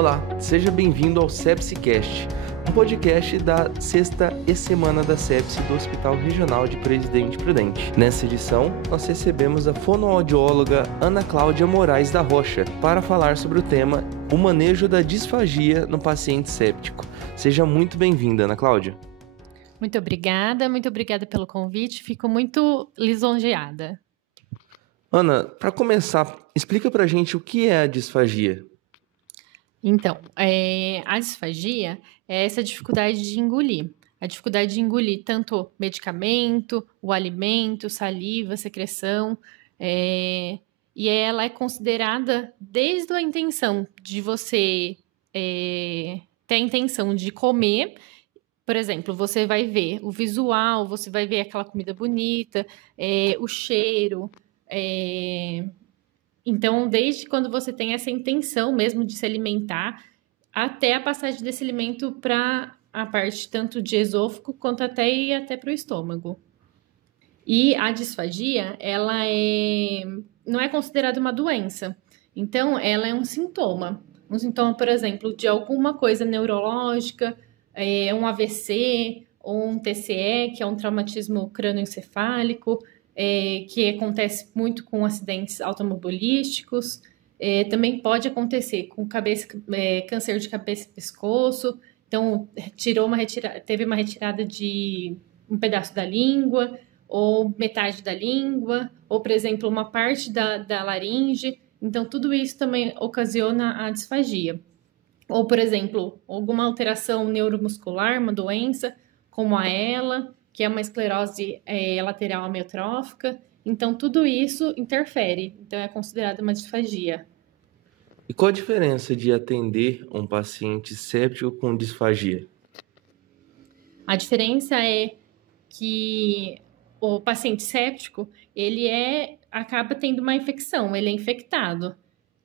Olá, seja bem-vindo ao SepsiCast, um podcast da sexta semana da Sepsi do Hospital Regional de Presidente Prudente. Nessa edição, nós recebemos a fonoaudióloga Ana Cláudia Moraes da Rocha para falar sobre o tema o manejo da disfagia no paciente séptico. Seja muito bem-vinda, Ana Cláudia. Muito obrigada pelo convite, fico muito lisonjeada. Ana, para começar, explica pra gente o que é a disfagia. Então, a disfagia é essa dificuldade de engolir. A dificuldade de engolir tanto medicamento, o alimento, saliva, secreção, e ela é considerada desde a intenção de você ter a intenção de comer. Por exemplo, você vai ver o visual, você vai ver aquela comida bonita, o cheiro. Então, desde quando você tem essa intenção mesmo de se alimentar, até a passagem desse alimento para a parte tanto de esôfago quanto até para o estômago. E a disfagia, ela não é considerada uma doença. Então, ela é um sintoma. Um sintoma, por exemplo, de alguma coisa neurológica, um AVC ou um TCE, que é um traumatismo crânioencefálico, que acontece muito com acidentes automobilísticos. Também pode acontecer com câncer de cabeça e pescoço. Então, teve uma retirada de um pedaço da língua, ou metade da língua, ou, por exemplo, uma parte da laringe. Então, tudo isso também ocasiona a disfagia. Ou, por exemplo, alguma alteração neuromuscular, uma doença, como a ELA, que é uma esclerose lateral amiotrófica. Então, tudo isso interfere. Então, é considerada uma disfagia. E qual a diferença de atender um paciente séptico com disfagia? A diferença é que o paciente séptico, ele acaba tendo uma infecção, ele é infectado.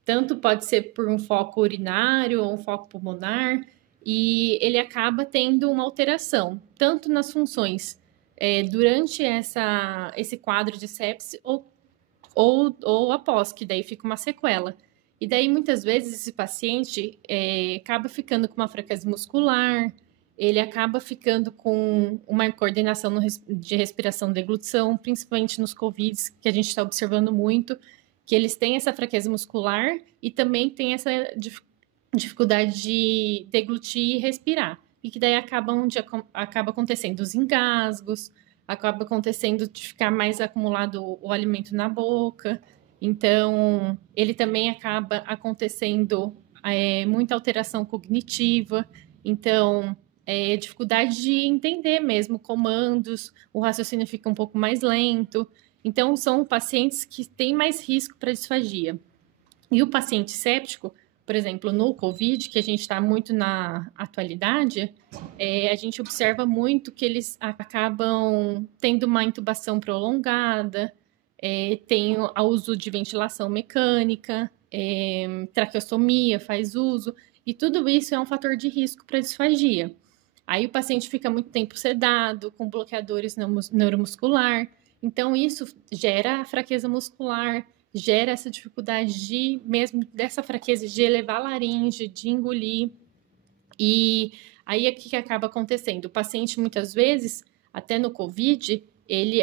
Tanto pode ser por um foco urinário ou um foco pulmonar, e ele acaba tendo uma alteração, tanto nas funções durante esse quadro de sepse ou após, que daí fica uma sequela. E daí, muitas vezes, esse paciente acaba ficando com uma fraqueza muscular, ele acaba ficando com uma coordenação de respiração, deglutição, principalmente nos COVIDs, que a gente está observando muito, que eles têm essa fraqueza muscular e também tem essa dificuldade de deglutir e respirar. E que daí acaba acontecendo os engasgos, acaba acontecendo de ficar mais acumulado o alimento na boca. Então, ele também acaba acontecendo muita alteração cognitiva. Então, dificuldade de entender mesmo comandos, o raciocínio fica um pouco mais lento. Então, são pacientes que têm mais risco para disfagia. E o paciente séptico, por exemplo, no COVID, que a gente está muito na atualidade, a gente observa muito que eles acabam tendo uma intubação prolongada, tem o uso de ventilação mecânica, traqueostomia faz uso, e tudo isso é um fator de risco para disfagia. Aí o paciente fica muito tempo sedado, com bloqueadores neuromuscular. Então, isso gera fraqueza muscular, gera essa dificuldade mesmo dessa fraqueza de elevar a laringe, de engolir. E aí, o que acaba acontecendo? O paciente, muitas vezes, até no COVID,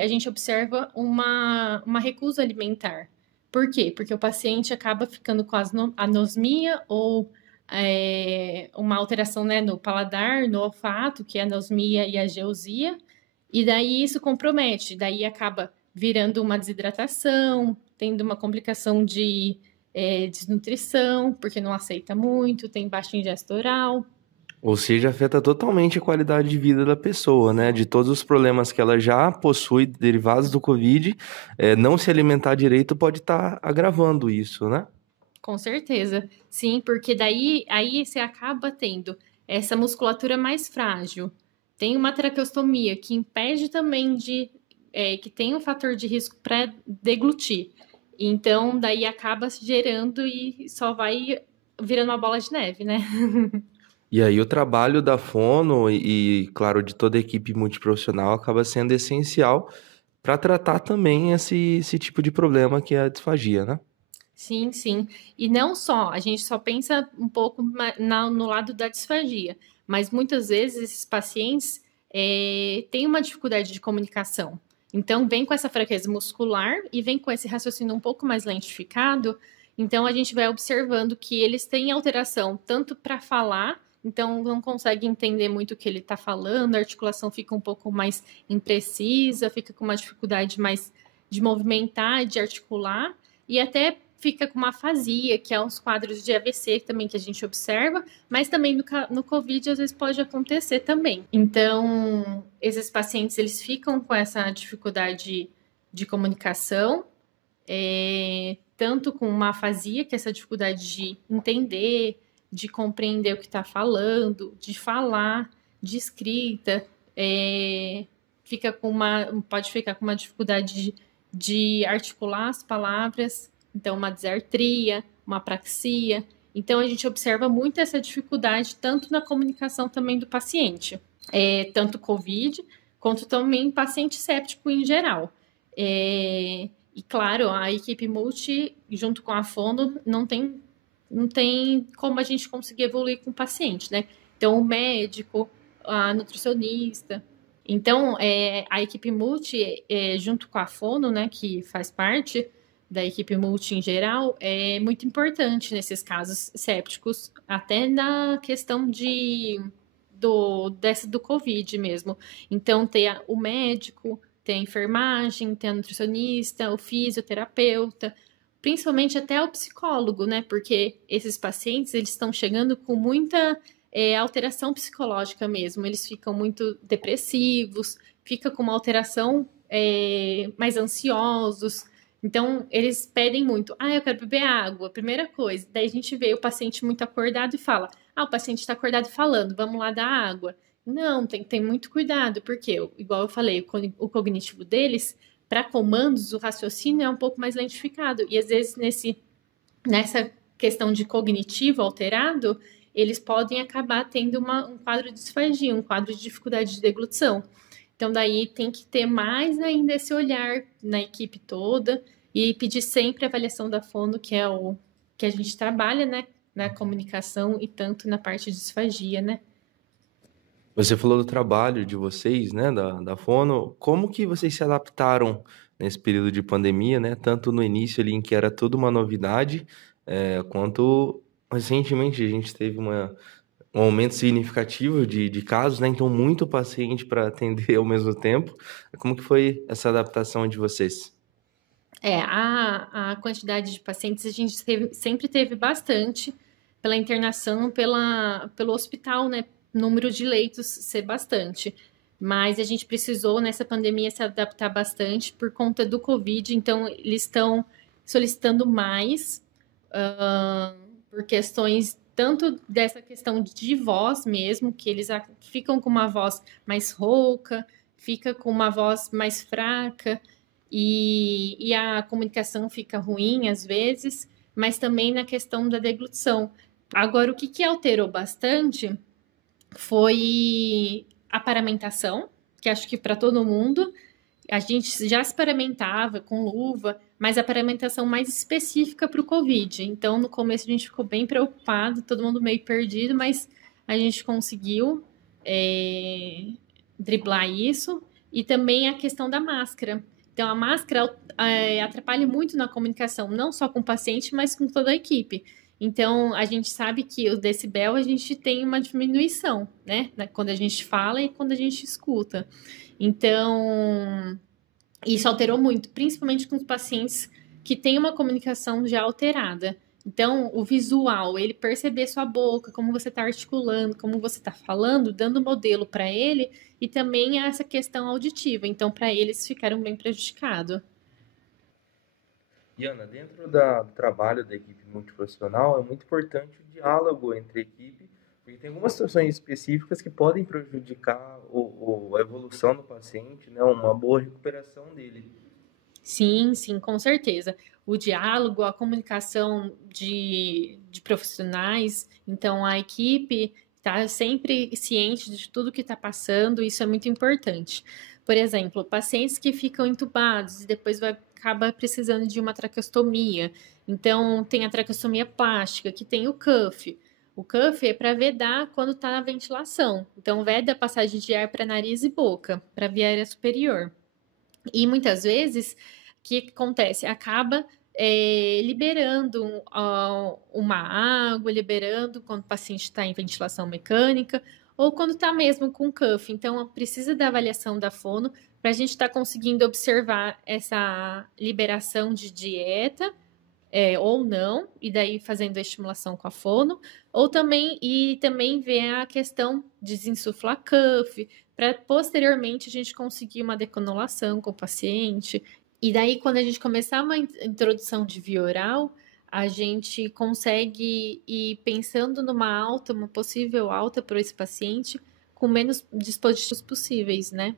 a gente observa uma recusa alimentar. Por quê? Porque o paciente acaba ficando com anosmia ou uma alteração, né, no paladar, no olfato, que é a anosmia e a ageusia, e daí isso compromete, daí acaba virando uma desidratação, tendo uma complicação de desnutrição, porque não aceita muito, tem baixa ingesta oral. Ou seja, afeta totalmente a qualidade de vida da pessoa, né? De todos os problemas que ela já possui derivados do COVID, não se alimentar direito pode estar agravando isso, né? Com certeza, sim, porque daí aí você acaba tendo essa musculatura mais frágil. Tem uma traqueostomia que impede também que tem um fator de risco para deglutir. Então, daí acaba se gerando e só vai virando uma bola de neve, né? E aí o trabalho da fono e, claro, de toda a equipe multiprofissional acaba sendo essencial para tratar também esse tipo de problema que é a disfagia, né? Sim, sim. E não só, a gente só pensa um pouco no lado da disfagia, mas muitas vezes esses pacientes têm uma dificuldade de comunicação. Então, vem com essa fraqueza muscular e vem com esse raciocínio um pouco mais lentificado. Então, a gente vai observando que eles têm alteração tanto para falar, então não consegue entender muito o que ele está falando, a articulação fica um pouco mais imprecisa, fica com uma dificuldade mais de movimentar, de articular, e até fica com uma afasia, que é uns quadros de AVC também que a gente observa, mas também no COVID às vezes pode acontecer também. Então, esses pacientes, eles ficam com essa dificuldade de comunicação, tanto com uma afasia, que é essa dificuldade de entender, de compreender o que está falando, de falar, de escrita, pode ficar com uma dificuldade de articular as palavras, então uma disartria, uma apraxia. Então a gente observa muito essa dificuldade tanto na comunicação também do paciente, tanto COVID quanto também paciente séptico em geral. E claro, a equipe multi junto com a fono não tem como a gente conseguir evoluir com o paciente, né? Então o médico, a nutricionista. Então, a equipe multi, junto com a fono, né, que faz parte da equipe multi em geral, é muito importante nesses casos sépticos, até na questão do COVID mesmo. Então, tem o médico, tem a enfermagem, tem a nutricionista, o fisioterapeuta, principalmente até o psicólogo, né, porque esses pacientes, eles estão chegando com muita alteração psicológica mesmo, eles ficam muito depressivos, fica com uma alteração mais ansiosos, então eles pedem muito, eu quero beber água, primeira coisa, daí a gente vê o paciente muito acordado e fala, o paciente está acordado falando, vamos lá dar água. Não, tem que ter muito cuidado, porque, igual eu falei, o cognitivo deles, para comandos, o raciocínio é um pouco mais lentificado, e às vezes nessa questão de cognitivo alterado, eles podem acabar tendo um quadro de disfagia, um quadro de dificuldade de deglutição. Então, daí tem que ter mais ainda esse olhar na equipe toda e pedir sempre a avaliação da fono, que é o que a gente trabalha, né, na comunicação e tanto na parte de disfagia, né? Você falou do trabalho de vocês, né, da fono. Como que vocês se adaptaram nesse período de pandemia, né? Tanto no início ali em que era tudo uma novidade, quanto recentemente a gente teve um aumento significativo de casos, né? Então, muito paciente para atender ao mesmo tempo. Como que foi essa adaptação de vocês? A quantidade de pacientes a gente sempre teve bastante pela internação, pelo hospital, né? Número de leitos ser bastante. Mas a gente precisou, nessa pandemia, se adaptar bastante por conta do Covid. Então, eles estão solicitando mais por questões tanto dessa questão de voz mesmo, que eles ficam com uma voz mais rouca, fica com uma voz mais fraca e a comunicação fica ruim às vezes, mas também na questão da deglutição. Agora, o que alterou bastante foi a paramentação, que acho que para todo mundo, a gente já se paramentava com luva, mas a paramentação mais específica para o COVID. Então, no começo a gente ficou bem preocupado, todo mundo meio perdido, mas a gente conseguiu driblar isso. E também a questão da máscara. Então, a máscara atrapalha muito na comunicação, não só com o paciente, mas com toda a equipe. Então, a gente sabe que o decibel, a gente tem uma diminuição, né? Quando a gente fala e quando a gente escuta. Então, isso alterou muito, principalmente com os pacientes que têm uma comunicação já alterada. Então, o visual, ele perceber sua boca, como você está articulando, como você está falando, dando modelo para ele, e também essa questão auditiva. Então, para eles ficaram bem prejudicados. Ana, dentro do trabalho da equipe multiprofissional, é muito importante o diálogo entre a equipe, porque tem algumas situações específicas que podem prejudicar a evolução do paciente, né, uma boa recuperação dele. Sim, sim, com certeza. O diálogo, a comunicação de profissionais, então a equipe está sempre ciente de tudo que está passando, isso é muito importante. Por exemplo, pacientes que ficam entubados e depois acaba precisando de uma traqueostomia. Então, tem a traqueostomia plástica, que tem o cuff. O cuff é para vedar quando está na ventilação. Então, veda a passagem de ar para nariz e boca, para a via aérea superior. E muitas vezes, o que acontece? Acaba liberando uma água, liberando quando o paciente está em ventilação mecânica, ou quando está mesmo com cuff. Então, precisa da avaliação da fono para a gente estar conseguindo observar essa liberação de dieta, ou não, e daí fazendo a estimulação com a fono, ou também ver a questão de desinsuflar cuff, para posteriormente a gente conseguir uma decanulação com o paciente. E daí, quando a gente começar uma introdução de via oral, a gente consegue ir pensando uma possível alta para esse paciente com menos dispositivos possíveis, né?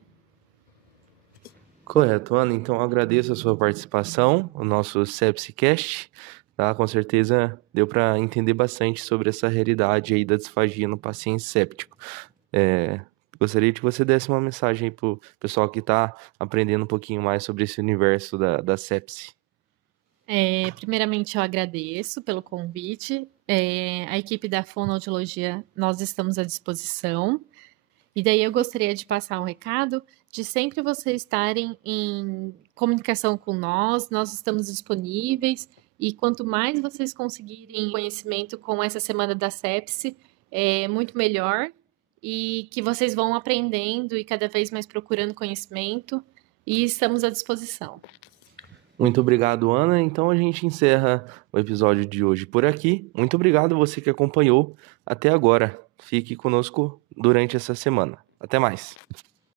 Correto, Ana. Então, eu agradeço a sua participação no nosso SepsiCast. Tá? Com certeza deu para entender bastante sobre essa realidade aí da disfagia no paciente séptico. Gostaria de que você desse uma mensagem aí para o pessoal que está aprendendo um pouquinho mais sobre esse universo da sepsi. Primeiramente, eu agradeço pelo convite. A equipe da fonoaudiologia, nós estamos à disposição. E daí eu gostaria de passar um recado de sempre vocês estarem em comunicação com nós estamos disponíveis, e quanto mais vocês conseguirem conhecimento com essa semana da sepsi, é muito melhor, e que vocês vão aprendendo e cada vez mais procurando conhecimento, e estamos à disposição. Muito obrigado, Ana. Então a gente encerra o episódio de hoje por aqui. Muito obrigado você que acompanhou até agora. Fique conosco durante essa semana. Até mais.